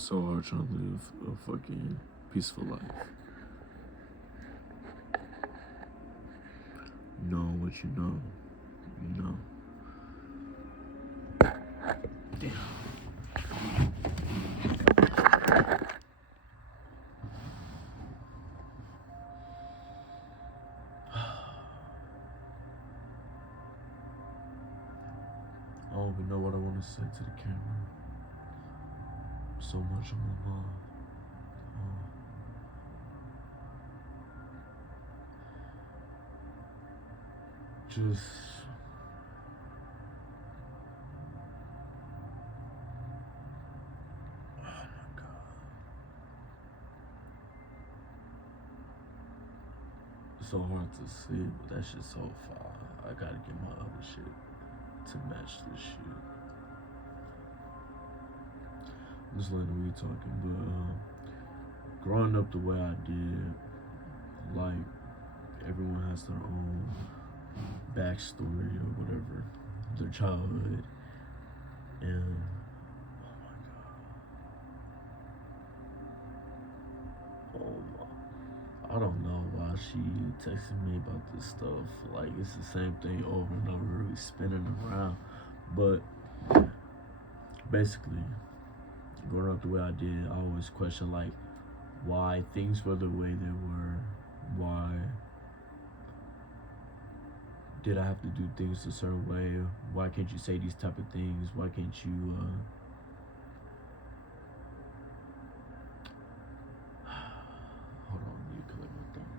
So hard trying to live a fucking peaceful life. Know what you know. You know. Damn. I don't even know what I want to say to the camera. So much on my mind. Just oh my god. It's so hard to see, but that shit's so far. I gotta get my other shit to match this shit. I'm just letting we talking, but growing up the way I did, like everyone has their own backstory or whatever, their childhood, and oh my, I don't know why she texted me about this stuff. Like it's the same thing over and over, really spinning around. But basically, growing up the way I did, I always question like why things were the way they were. Why did I have to do things a certain way? Why can't you say these type of things? Why can't you hold on, let me collect my thoughts.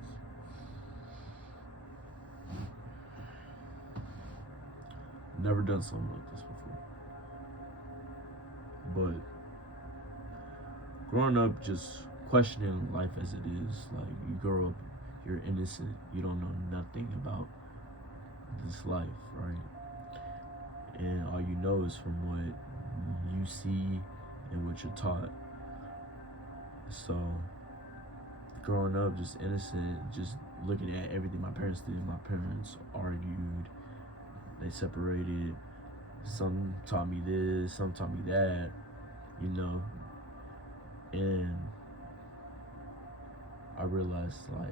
Never done something like this before. But growing up just questioning life as it is, like you grow up, you're innocent, you don't know nothing about this life, right? And all you know is from what you see and what you're taught. So growing up just innocent, just looking at everything my parents did. My parents argued, they separated, some taught me this, some taught me that, you know. And I realized like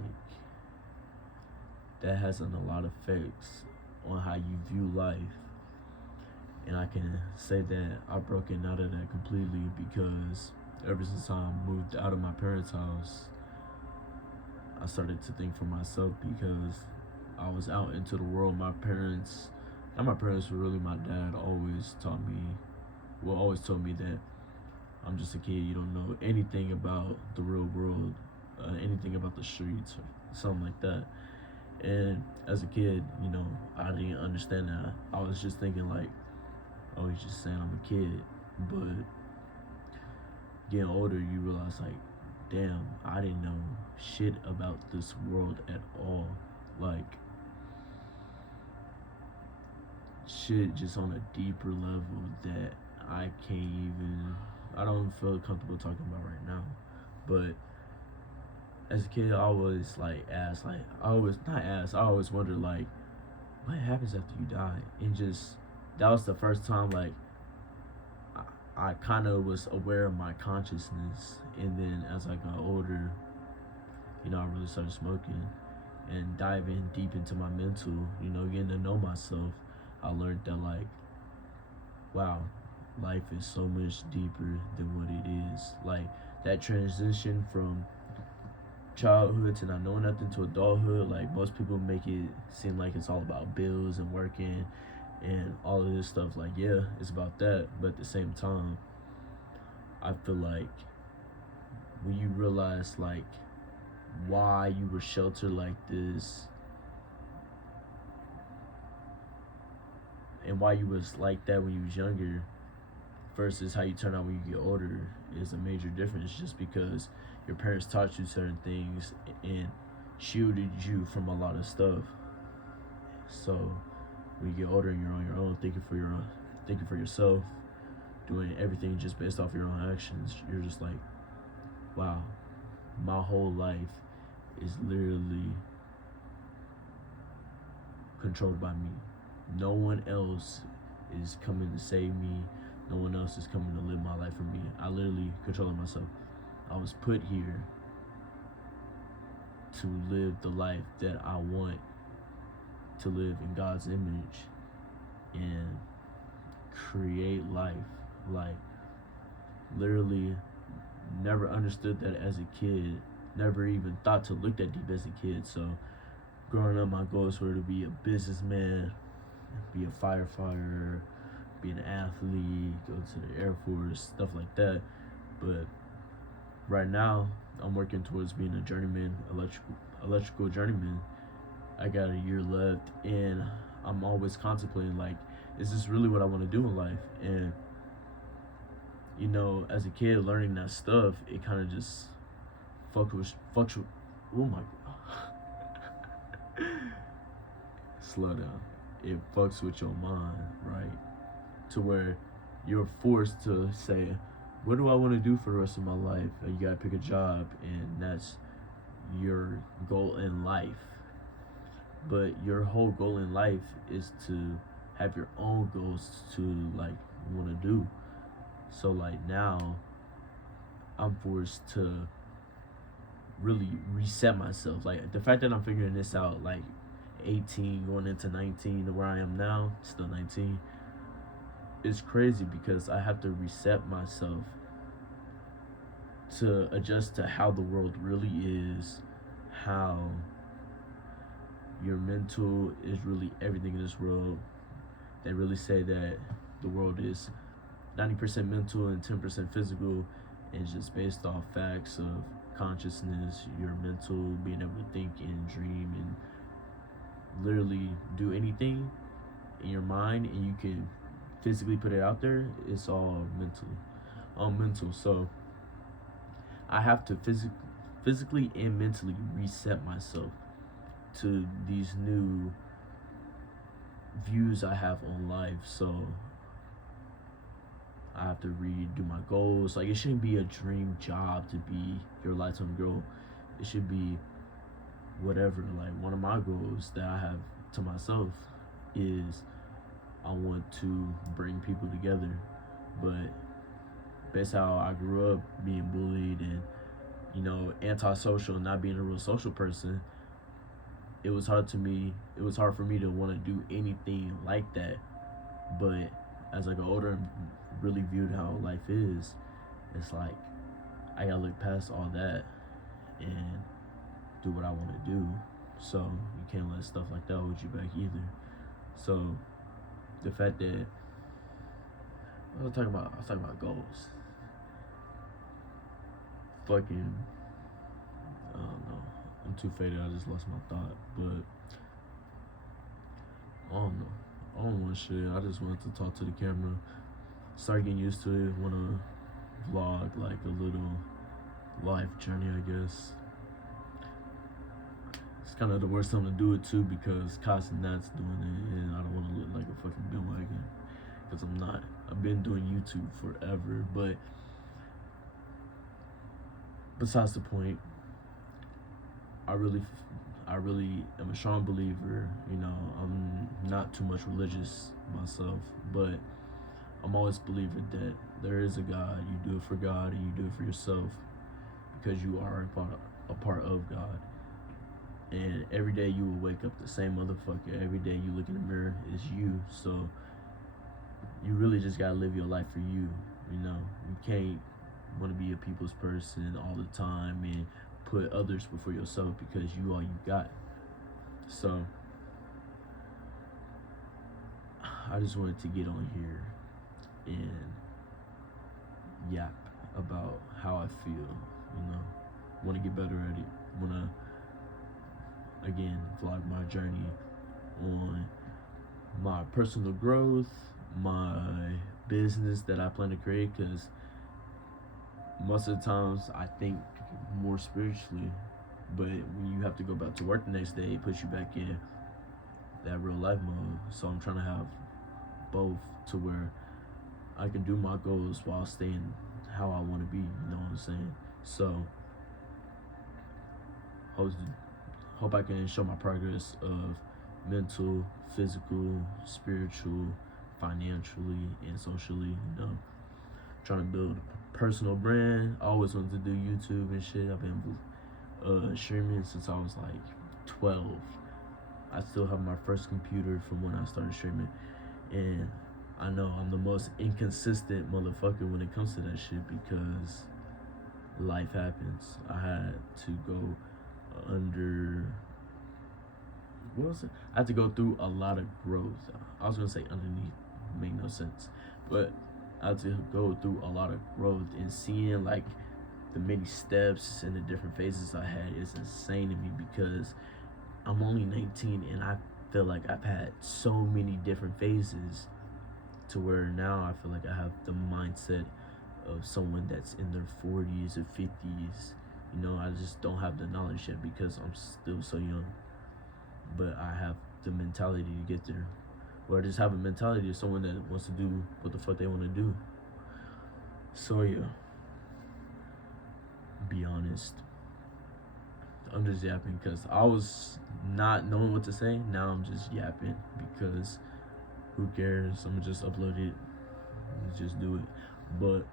that has a lot of effects on how you view life. And I can say that I've broken out of that completely because ever since I moved out of my parents' house, I started to think for myself because I was out into the world. My parents, not my parents, but really my dad always taught me, always told me that I'm just a kid. You don't know anything about the real world, anything about the streets or something like that. And as a kid, you know, I didn't understand that. I was just thinking like, oh, he's just saying I'm a kid. But getting older, you realize like, damn, I didn't know shit about this world at all. Like, shit just on a deeper level that I can't even, I don't feel comfortable talking about right now. But as a kid, I always like ask, like I always wonder like, what happens after you die? And just that was the first time like I kind of was aware of my consciousness. And then as I got older, you know, I really started smoking and diving deep into my mental, you know, getting to know myself. I learned that like, wow, life is so much deeper than what it is. Like that transition from childhood to not knowing nothing to adulthood, like most people make it seem like it's all about bills and working and all of this stuff. Like, yeah, it's about that, but at the same time, I feel like when you realize like why you were sheltered like this and why you was like that when you was younger versus how you turn out when you get older is a major difference, just because your parents taught you certain things and shielded you from a lot of stuff. So when you get older and you're on your own, thinking for yourself, doing everything just based off your own actions, you're just like, wow, my whole life is literally controlled by me. No one else is coming to save me. No one else is coming to live my life for me. I literally control it myself. I was put here to live the life that I want to live in God's image and create life. Like, literally never understood that as a kid, never even thought to look that deep as a kid. So growing up, my goals were to be a businessman, be a firefighter, be an athlete, go to the Air Force, stuff like that. But right now, I'm working towards being a journeyman, electrical journeyman. I got a year left, and I'm always contemplating, like, is this really what I want to do in life? And you know, as a kid learning that stuff, it kind of just fucks with. Oh my god! Slow down. It fucks with your mind, right? To where you're forced to say, what do I want to do for the rest of my life? And you gotta pick a job, and that's your goal in life. But your whole goal in life is to have your own goals to like want to do. So like now, I'm forced to really reset myself. Like the fact that I'm figuring this out, like 18 going into 19 to where I am now, still 19, is crazy because I have to reset myself to adjust to how the world really is, how your mental is really everything in this world. They really say that the world is 90% mental and 10% physical, and it's just based off facts of consciousness, your mental, being able to think and dream and literally do anything in your mind, and you can physically put it out there. It's all mental. So I have to physically and mentally reset myself to these new views I have on life. So I have to redo my goals. Like, it shouldn't be a dream job to be your lifetime goal. It should be whatever. Like, one of my goals that I have to myself is I want to bring people together. But based how I grew up being bullied and, you know, antisocial, not being a real social person, it was hard for me to want to do anything like that. But as I got older and really viewed how life is, it's like I gotta look past all that and do what I want to do. So you can't let stuff like that hold you back either. So the fact that I was talking about goals. Fucking, I don't know. I'm too faded. I just lost my thought. But I don't know. I don't want shit. I just wanted to talk to the camera. Start getting used to it. Want to vlog like a little life journey, I guess. It's kind of the worst time to do it too because Cousin Nat's doing it, and I don't want to look like a fucking bandwagon because I'm not. I've been doing YouTube forever, but besides the point, I really am a strong believer. You know, I'm not too much religious myself, but I'm always a believer that there is a God. You do it for God and you do it for yourself because you are a part of God. And every day you will wake up the same motherfucker. Every day you look in the mirror is you. So you really just gotta live your life for you. You know, you can't want to be a people's person all the time and put others before yourself because you all you got. So I just wanted to get on here and yap about how I feel, you know. Want to get better at it. Want to, again, vlog my journey on my personal growth, my business that I plan to create, because most of the times I think more spiritually, but when you have to go back to work the next day, it puts you back in that real life mode. So I'm trying to have both to where I can do my goals while staying how I want to be, you know what I'm saying? So hope I can show my progress of mental, physical, spiritual, financially and socially, trying to build a personal brand. I always wanted to do YouTube and shit. I've been streaming since I was like 12. I still have my first computer from when I started streaming, and I know I'm the most inconsistent motherfucker when it comes to that shit because life happens. I had to go under what was it? I had to go through a lot of growth. I was gonna say underneath, make no sense, but I had to go through a lot of growth, and seeing like the many steps and the different phases I had is insane to me because I'm only 19 and I feel like I've had so many different phases to where now I feel like I have the mindset of someone that's in their 40s or 50s. I just don't have the knowledge yet because I'm still so young. But I have the mentality to get there. Or I just have a mentality of someone that wants to do what the fuck they want to do. So yeah. Be honest. I'm just yapping because I was not knowing what to say. Now I'm just yapping because who cares? I'm gonna just upload it and just do it. But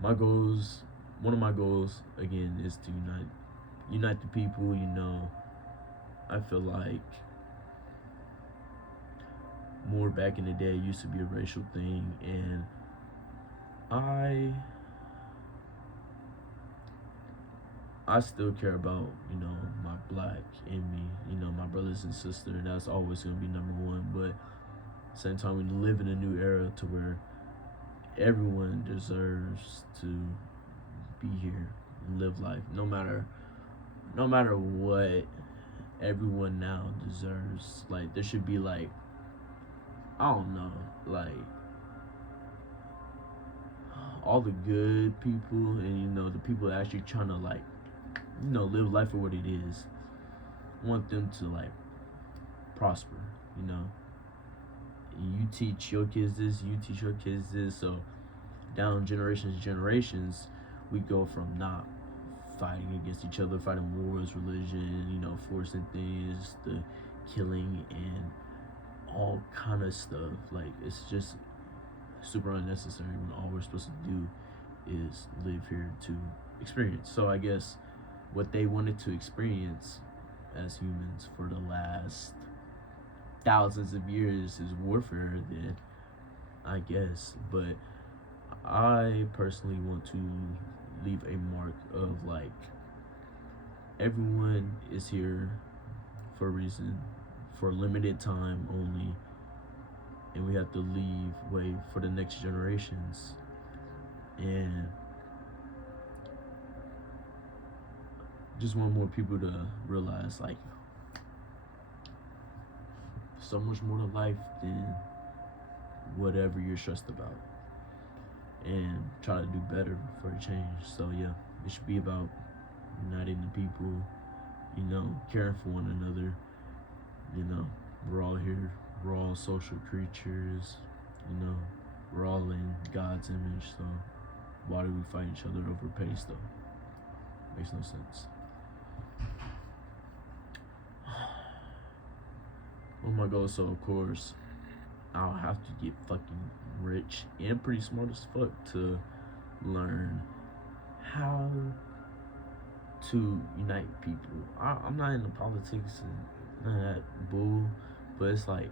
one of my goals again is to unite the people. I feel like more back in the day it used to be a racial thing, and I still care about, my black in me, my brothers and sisters. That's always gonna be number one. But at the same time, we live in a new era to where everyone deserves to be here and live life. No matter what, everyone now deserves, like, there should be like, I don't know, like all the good people and the people that actually trying to like live life for what it is. I want them to like prosper. You teach your kids this, you teach your kids this, so down generations we go from not fighting against each other, fighting wars, religion, forcing things, the killing and all kind of stuff. Like, it's just super unnecessary when all we're supposed to do is live here to experience. So I guess what they wanted to experience as humans for the last thousands of years is warfare, then I guess. But I personally want to leave a mark of like, everyone is here for a reason, for a limited time only, and we have to leave way for the next generations. And just want more people to realize like so much more to life than whatever you're stressed about, and try to do better for a change. So yeah, it should be about uniting the people, caring for one another. We're all here, we're all social creatures, we're all in God's image, so why do we fight each other over pay stuff? Makes no sense. One of my goals, so of course, I'll have to get fucking rich and pretty smart as fuck to learn how to unite people. I'm not into politics and none of that bull, but it's like,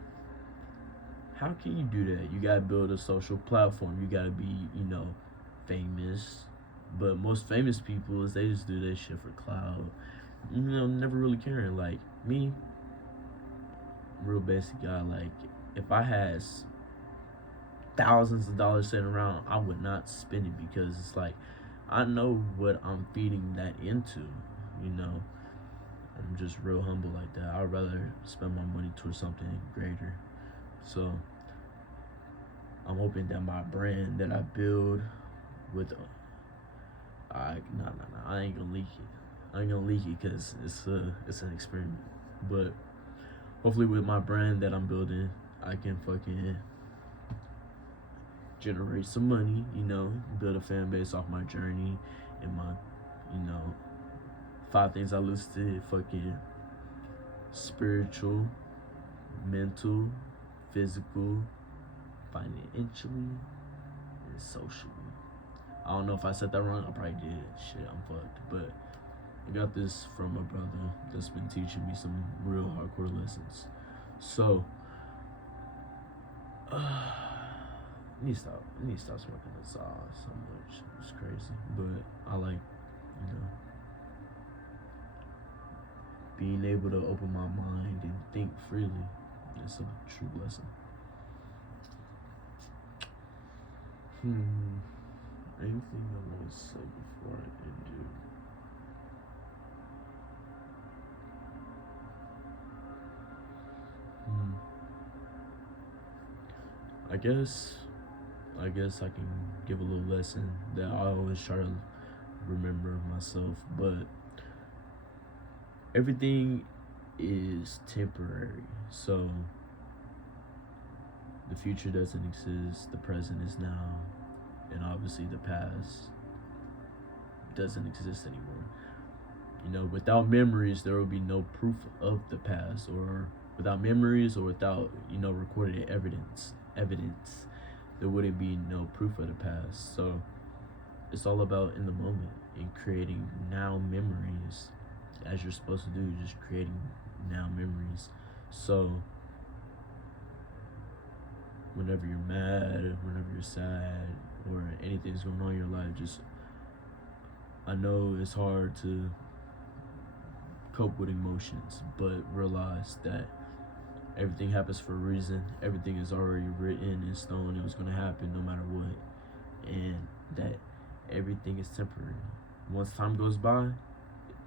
how can you do that? You gotta build a social platform. You gotta be, famous. But most famous people is they just do that shit for clout. Never really caring. Like me, real basic guy. Like, if I had thousands of dollars sitting around, I would not spend it because it's like, I know what I'm feeding that into. I'm just real humble like that. I'd rather spend my money towards something greater. So I'm hoping that my brand that I build with I ain't gonna leak it because it's an experiment. But hopefully with my brand that I'm building, I can fucking generate some money, build a fan base off my journey and my, 5 things I listed: fucking spiritual, mental, physical, financially, and socially. I don't know if I said that wrong. I probably did. Shit, I'm fucked. But I got this from my brother that's been teaching me some real hardcore lessons. So, I need to stop smoking this so much. It's crazy. But I like, being able to open my mind and think freely. It's a true blessing. Anything I want to say before I end it? I guess I can give a little lesson that I always try to remember myself, but everything is temporary. So the future doesn't exist, the present is now, and obviously the past doesn't exist anymore. Without memories, there will be no proof of the past, or without memories or without, recorded evidence, there wouldn't be no proof of the past. So it's all about in the moment and creating now memories, as you're supposed to do, just creating now memories. So whenever you're mad, whenever you're sad, or anything's going on in your life, I know it's hard to cope with emotions, but realize that everything happens for a reason. Everything is already written in stone. It was going to happen no matter what. And that everything is temporary. Once time goes by,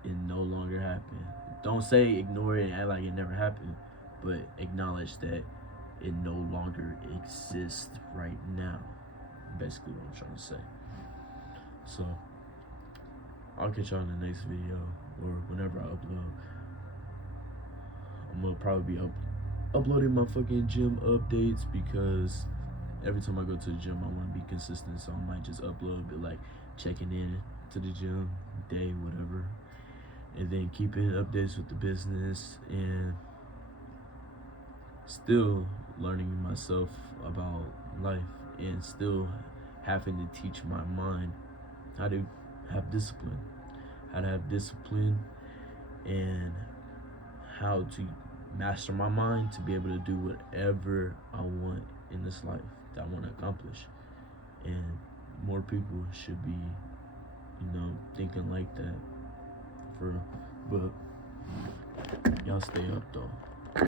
it no longer happened. Don't say ignore it and act like it never happened, but acknowledge that it no longer exists right now. Basically what I'm trying to say. So I'll catch y'all in the next video, or whenever I upload. I'm gonna probably be uploading my fucking gym updates, because every time I go to the gym I want to be consistent, so I might just upload, but like checking in to the gym day, whatever, and then keeping updates with the business, and still learning myself about life, and still having to teach my mind how to have discipline, and how to master my mind to be able to do whatever I want in this life that I want to accomplish. And more people should be, thinking like that. But y'all stay up though.